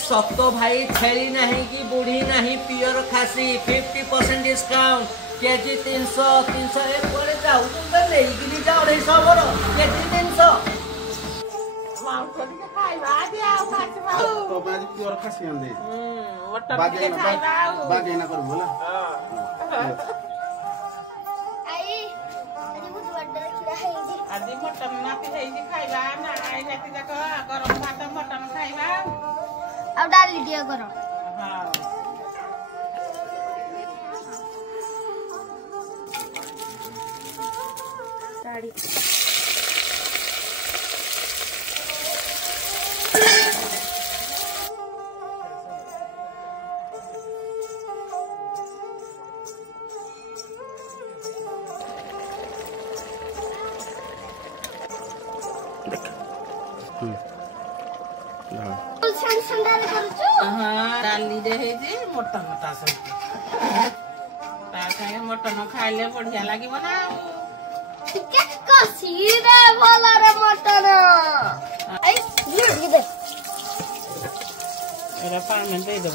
सप्तो भाई छेली नहीं की बूढ़ी नहीं प्योर खासी 50% डिस्काउंट केजी 300 300 एक पड़े जाऊ तुम तो लेकिन जाओ नहीं सब रो केजी 300 मांस को के खाइबा दिया माछ माऊ तो बाजी प्योर खासी हम दे मटन के खाइबा बाजी ना करू बोला आई अरे बहुत बड़ा खिला है जी आदि मटन नाती है जी खाइबा ना आई नाती जाको गरम भात मटन खाइबा अब डाल लीजिए करो हां साड़ी डाली दे है जी मटन ता सब ता संगे मटन खाइले बढ़िया लागिबो ना के कसीरे वाला रे मटन आई ये दे एरा पानी दे दो